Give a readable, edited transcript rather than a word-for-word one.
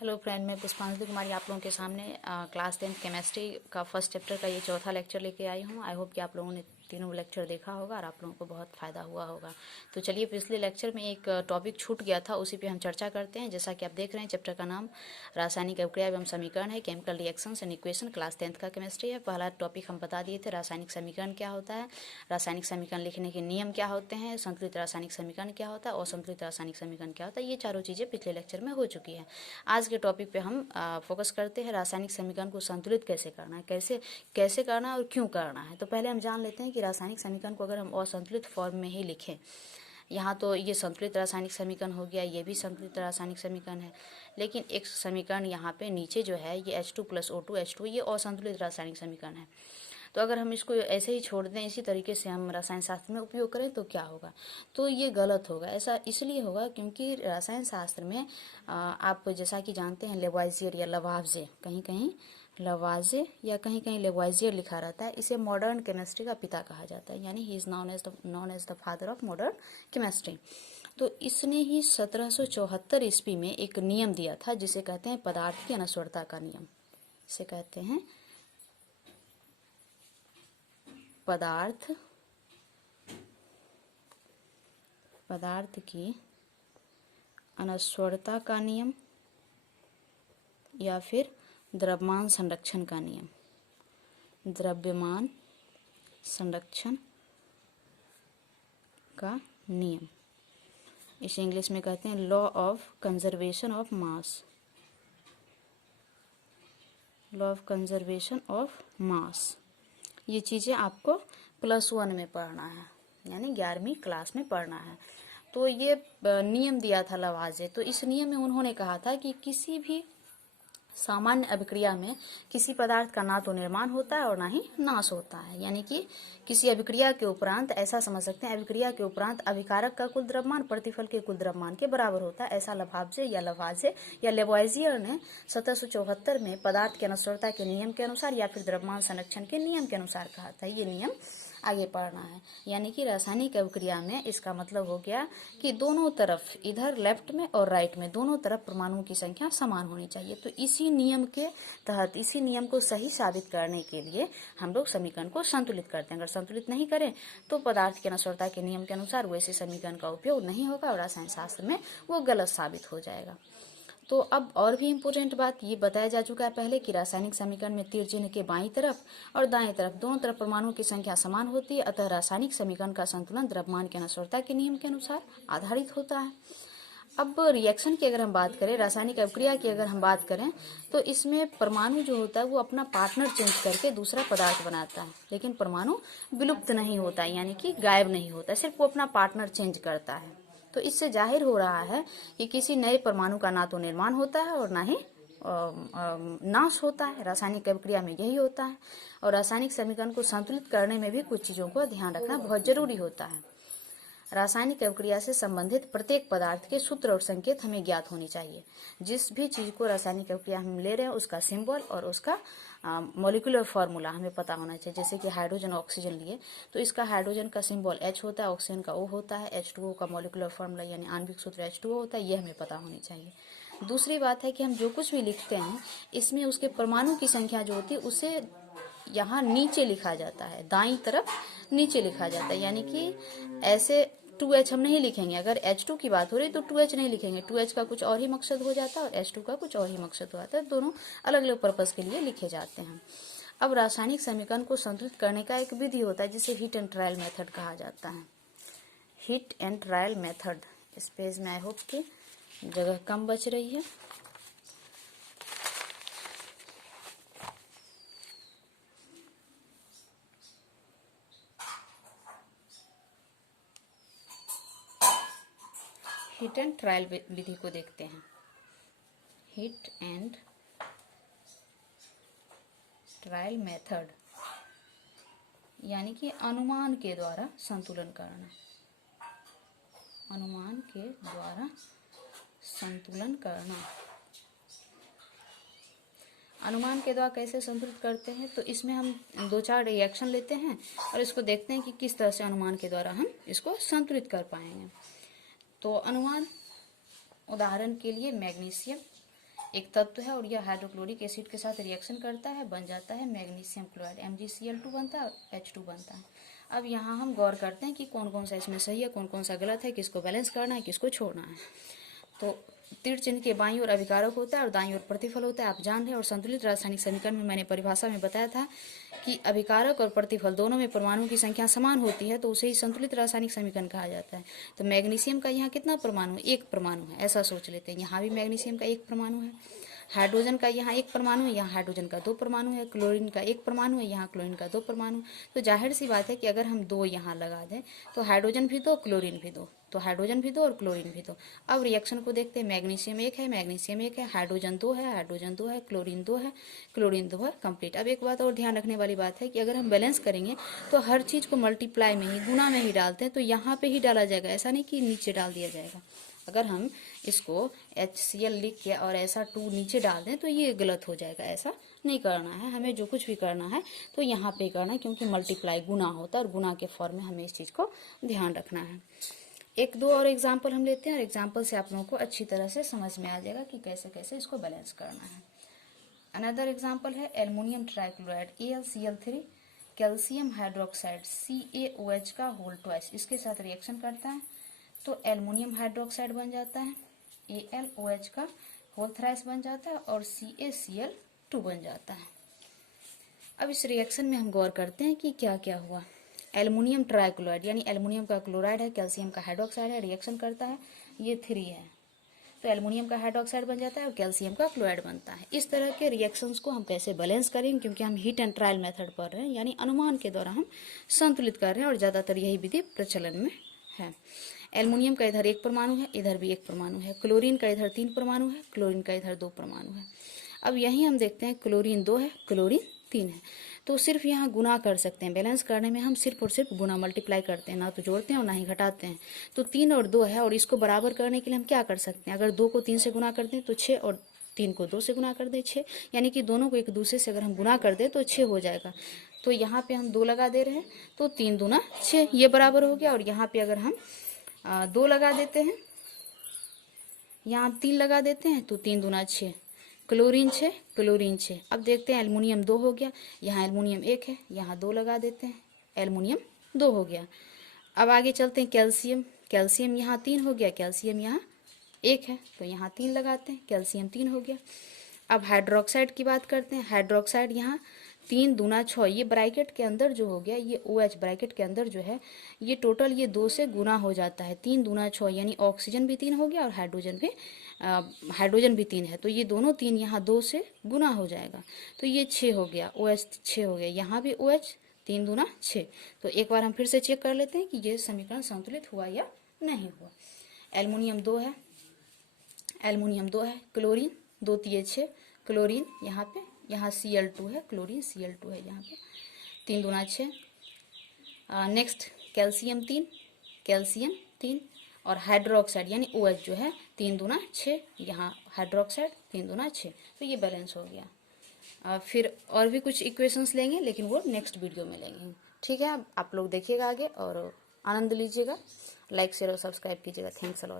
Hello friend, मैं पुष्पांजलि कुमारी आप लोगों के सामने क्लास 10 केमिस्ट्री का फर्स्ट चैप्टर का ये चौथा लेक्चर लेके आई हूँ। आई होप कि आप लोगों ने तीनों लेक्चर देखा होगा और आप लोगों को बहुत फ़ायदा हुआ होगा। तो चलिए, पिछले लेक्चर में एक टॉपिक छूट गया था, उसी पे हम चर्चा करते हैं। जैसा कि आप देख रहे हैं, चैप्टर का नाम रासायनिक अभिक्रिया एवं समीकरण है, chemical reactions and equation, class 10 का केमिस्ट्री है। पहला टॉपिक हम बता दिए थे, रासायनिक समीकरण क्या होता है, रासायनिक समीकरण लिखने के नियम क्या होते हैं, संतुलित रासायनिक समीकरण क्या होता है और असंतुलित रासायनिक समीकरण क्या होता है। ये चारों चीज़ें पिछले लेक्चर में हो चुकी है। आज के टॉपिक पे हम फोकस करते हैं रासायनिक समीकरण को संतुलित कैसे करना है, कैसे करना है और क्यों करना है। तो पहले हम जान लेते हैं कि रासायनिक समीकरण को अगर हम असंतुलित फॉर्म में ही लिखें, यहाँ तो ये संतुलित रासायनिक समीकरण हो गया, ये भी संतुलित रासायनिक समीकरण है, लेकिन एक समीकरण यहाँ पे नीचे जो है ये H2 + O2 H2, ये असंतुलित रासायनिक समीकरण है। तो अगर हम इसको ऐसे ही छोड़ दें, इसी तरीके से हम रसायन शास्त्र में उपयोग करें तो क्या होगा, तो ये गलत होगा। ऐसा इसलिए होगा क्योंकि रसायन शास्त्र में आप जैसा कि जानते हैं लेवॉइजियर या लवाव्जे, कहीं कहीं लवाजे या कहीं कहीं लेवॉइजियर लिखा रहता है। इसे मॉडर्न केमिस्ट्री का पिता कहा जाता है, यानी he is known as the father of modern chemistry. तो इसने ही 1774 ईस्वी में एक नियम दिया था जिसे कहते हैं पदार्थ की अनस्वरता का नियम। इसे कहते हैं पदार्थ की अनस्वरता का नियम या फिर द्रव्यमान संरक्षण का नियम, द्रव्यमान संरक्षण का नियम। इसे इंग्लिश में कहते हैं law of conservation of mass, law of conservation of mass. ये चीज़ें आपको +1 में पढ़ना है, यानी 11वीं क्लास में पढ़ना है। तो ये नियम दिया था लवाजे। तो इस नियम में उन्होंने कहा था कि किसी भी सामान्य अभिक्रिया में किसी पदार्थ का ना तो निर्माण होता है और ना ही नाश होता है, यानी कि किसी अभिक्रिया के उपरांत, ऐसा समझ सकते हैं, अभिक्रिया के उपरांत अभिकारक का कुल द्रव्यमान प्रतिफल के कुल द्रव्यमान के बराबर होता है। ऐसा लवाजे या लेवॉइजियर ने 1774 में पदार्थ की अनस्वरता के नियम के अनुसार या फिर द्रव्यमान संरक्षण के नियम के अनुसार कहा था। ये नियम आगे पढ़ना है, यानी कि रासायनिक अभिक्रिया में इसका मतलब हो गया कि दोनों तरफ, इधर लेफ्ट में और राइट में, दोनों तरफ परमाणुओं की संख्या समान होनी चाहिए। तो इसी नियम के तहत, इसी नियम को सही साबित करने के लिए हम लोग समीकरण को संतुलित करते हैं। अगर संतुलित नहीं करें तो पदार्थ की अनस्वरता के नियम के अनुसार वैसे समीकरण का उपयोग नहीं होगा और रसायन शास्त्र में वो गलत साबित हो जाएगा। तो अब और भी इम्पोर्टेंट बात ये बताया जा चुका है पहले कि रासायनिक समीकरण में तीर चिन्ह के बाईं तरफ और दाएं तरफ, दोनों तरफ परमाणुओं की संख्या समान होती है। अतः रासायनिक समीकरण का संतुलन द्रव्यमान की अनस्वरता के नियम के अनुसार आधारित होता है। अब रिएक्शन की अगर हम बात करें, रासायनिक अभिक्रिया की अगर हम बात करें, तो इसमें परमाणु जो होता है वो अपना पार्टनर चेंज करके दूसरा पदार्थ बनाता है, लेकिन परमाणु विलुप्त नहीं होता, यानी कि गायब नहीं होता, सिर्फ वो अपना पार्टनर चेंज करता है। तो इससे जाहिर हो रहा है कि किसी नए परमाणु का ना तो निर्माण होता है और ना ही नाश होता है। रासायनिक अभिक्रिया में यही होता है। और रासायनिक समीकरण को संतुलित करने में भी कुछ चीज़ों को ध्यान रखना बहुत जरूरी होता है। रासायनिक अभिक्रिया से संबंधित प्रत्येक पदार्थ के सूत्र और संकेत हमें ज्ञात होनी चाहिए। जिस भी चीज को रासायनिक अभिक्रिया हम ले रहे हैं उसका सिंबल और उसका मॉलिक्यूलर फार्मूला हमें पता होना चाहिए। जैसे कि हाइड्रोजन ऑक्सीजन लिए तो इसका हाइड्रोजन का सिंबल H होता है, ऑक्सीजन का O होता है, H2O का मॉलिक्यूलर फार्मूला यानी आणविक सूत्र H2O होता है, ये हमें पता होनी चाहिए। दूसरी बात है कि हम जो कुछ भी लिखते हैं इसमें उसके परमाणु की संख्या जो होती है उसे यहाँ नीचे लिखा जाता है, दाईं तरफ नीचे लिखा जाता है, यानी कि ऐसे 2H हम नहीं लिखेंगे। अगर H2 की बात हो रही तो 2H नहीं लिखेंगे, 2H का कुछ और ही मकसद हो जाता है और H2 का कुछ और ही मकसद हो जाता है, दोनों अलग अलग पर्पज के लिए लिखे जाते हैं। अब रासायनिक समीकरण को संतुलित करने का एक विधि होता है जिसे हीट एंड ट्रायल मेथड कहा जाता है। हीट एंड ट्रायल मेथड, इस पेज में आई होप कि जगह कम बच रही है। हीट एंड ट्रायल विधि को देखते हैं। हीट एंड ट्रायल मेथड यानी कि अनुमान के द्वारा संतुलन करना, अनुमान के द्वारा संतुलन करना। अनुमान के द्वारा कैसे संतुलित करते हैं, तो इसमें हम 2-4 रिएक्शन लेते हैं और इसको देखते हैं कि किस तरह से अनुमान के द्वारा हम इसको संतुलित कर पाएंगे। तो अनुमान, उदाहरण के लिए मैग्नीशियम एक तत्व है और यह हाइड्रोक्लोरिक एसिड के साथ रिएक्शन करता है, बन जाता है मैग्नीशियम क्लोराइड, MgCl2 बनता है और H2 बनता है। अब यहाँ हम गौर करते हैं कि कौन कौन सा इसमें सही है, कौन कौन सा गलत है, किसको बैलेंस करना है, किसको छोड़ना है। तो तीर चिन्ह के बाईं ओर अभिकारक होता है और दाईं ओर प्रतिफल होता है, आप जान रहे हैं। और संतुलित रासायनिक समीकरण में मैंने परिभाषा में बताया था कि अभिकारक और प्रतिफल दोनों में परमाणुओं की संख्या समान होती है, तो उसे ही संतुलित रासायनिक समीकरण कहा जाता है। तो मैग्नीशियम का यहाँ कितना परमाणु है? एक परमाणु है, ऐसा सोच लेते हैं। यहाँ भी मैग्नीशियम का एक परमाणु है। हाइड्रोजन का यहाँ एक परमाणु है, यहाँ हाइड्रोजन का 2 परमाणु है। क्लोरीन का एक परमाणु है, यहाँ क्लोरीन का 2 परमाणु। तो जाहिर सी बात है कि अगर हम 2 यहाँ लगा दें तो हाइड्रोजन भी 2, क्लोरीन भी 2, तो हाइड्रोजन भी 2 और क्लोरीन भी 2। अब रिएक्शन को देखते हैं। मैग्नीशियम 1 है, मैग्नीशियम 1 है, हाइड्रोजन 2 है, हाइड्रोजन 2 है, क्लोरीन 2 है, क्लोरीन 2 है, कंप्लीट। अब एक बात और ध्यान रखने वाली बात है कि अगर हम बैलेंस करेंगे तो हर चीज़ को मल्टीप्लाई में ही, गुना में ही डालते हैं, तो यहाँ पे ही डाला जाएगा, ऐसा नहीं कि नीचे डाल दिया जाएगा। अगर हम इसको HCl लिख के और ऐसा 2 नीचे डाल दें तो ये गलत हो जाएगा, ऐसा नहीं करना है। हमें जो कुछ भी करना है तो यहाँ पे करना है, क्योंकि मल्टीप्लाई गुना होता है और गुना के फॉर्म में हमें इस चीज़ को ध्यान रखना है। 1-2 और एग्जाम्पल हम लेते हैं और एग्जाम्पल से आप लोगों को अच्छी तरह से समझ में आ जाएगा कि कैसे कैसे इसको बैलेंस करना है। अनदर एग्जाम्पल है aluminium trichloride AlCl3 calcium hydroxide CaOH का होल ट्वाइस, इसके साथ रिएक्शन करता है तो एल्युमिनियम हाइड्रोक्साइड बन जाता है, AlOH का होल थ्राइस बन जाता है और CaCl2 बन जाता है। अब इस रिएक्शन में हम गौर करते हैं कि क्या क्या हुआ। एल्युमिनियम ट्राइक्लोराइड यानी एल्युमिनियम का क्लोराइड है, कैल्शियम का हाइड्रोक्साइड है, रिएक्शन करता है, ये 3 है, तो एल्युमिनियम का हाइड्रोक्साइड बन जाता है और कैल्शियम का क्लोराइड बनता है। इस तरह के रिएक्शंस को हम कैसे बैलेंस करेंगे, क्योंकि हम हीट एंड ट्रायल मेथड पढ़ रहे हैं, यानी अनुमान के द्वारा हम संतुलित कर रहे हैं और ज़्यादातर यही विधि प्रचलन में है। एल्युमिनियम का इधर 1 परमाणु है, इधर भी 1 परमाणु है। क्लोरीन का इधर 3 परमाणु है, क्लोरीन का इधर 2 परमाणु है। अब यहीं हम देखते हैं क्लोरीन 2 है, क्लोरीन 3 है, तो सिर्फ यहाँ गुना कर सकते हैं। बैलेंस करने में हम सिर्फ और सिर्फ गुना, मल्टीप्लाई करते हैं, ना तो जोड़ते हैं और ना ही घटाते हैं। तो 3 और 2 है और इसको बराबर करने के लिए हम क्या कर सकते हैं? अगर 2 को 3 से गुना कर दें तो 6 और 3 को 2 से गुना कर दें 6, यानी कि दोनों को एक दूसरे से अगर हम गुना कर दें तो 6 हो जाएगा। तो यहाँ पे हम 2 लगा दे रहे हैं तो 3 दूना 6, ये बराबर हो गया। और यहाँ पे अगर हम 2 लगा देते हैं, यहाँ 3 लगा देते हैं तो 3 दूना 6, क्लोरीन 6, क्लोरीन 6। अब देखते हैं एल्युमिनियम 2 हो गया, यहाँ एल्युमिनियम 1 है, यहाँ 2 लगा देते हैं, एल्युमिनियम 2 हो गया। अब आगे चलते हैं कैल्शियम, कैल्शियम यहाँ 3 हो गया, कैल्शियम यहाँ 1 है, तो यहाँ 3 लगाते हैं, कैल्शियम 3 हो गया। अब हाइड्रोक्साइड की बात करते हैं। हाइड्रोक्साइड यहाँ 3 दूना 6, ये ब्रैकेट के अंदर जो हो गया, ये OH ब्रैकेट के अंदर जो है, ये टोटल ये 2 से गुना हो जाता है। 3 दूना 6 यानी ऑक्सीजन भी 3 हो गया और हाइड्रोजन भी 3 है, तो ये दोनों 3 यहाँ 2 से गुना हो जाएगा, तो ये 6 हो गया, OH 6 हो गया, यहाँ भी OH 3 दूना 6। तो एक बार हम फिर से चेक कर लेते हैं कि ये समीकरण संतुलित हुआ या नहीं हुआ। एल्युमिनियम 2 है, एल्युमिनियम 2 है, क्लोरीन 2 3 6, क्लोरीन यहाँ पे, यहाँ Cl2 है, क्लोरीन Cl2 है यहाँ पे, 3 दूना 6। नेक्स्ट कैल्शियम 3, कैल्शियम 3 और हाइड्रोक्साइड यानी OH जो है 3 दूना 6, यहाँ हाइड्रोक्साइड 3 दूना 6, तो ये बैलेंस हो गया। फिर और भी कुछ इक्वेशंस लेंगे, लेकिन वो नेक्स्ट वीडियो में लेंगे, ठीक है। आप लोग देखिएगा आगे और आनंद लीजिएगा, लाइक शेयर और सब्सक्राइब कीजिएगा। Thanks a lot.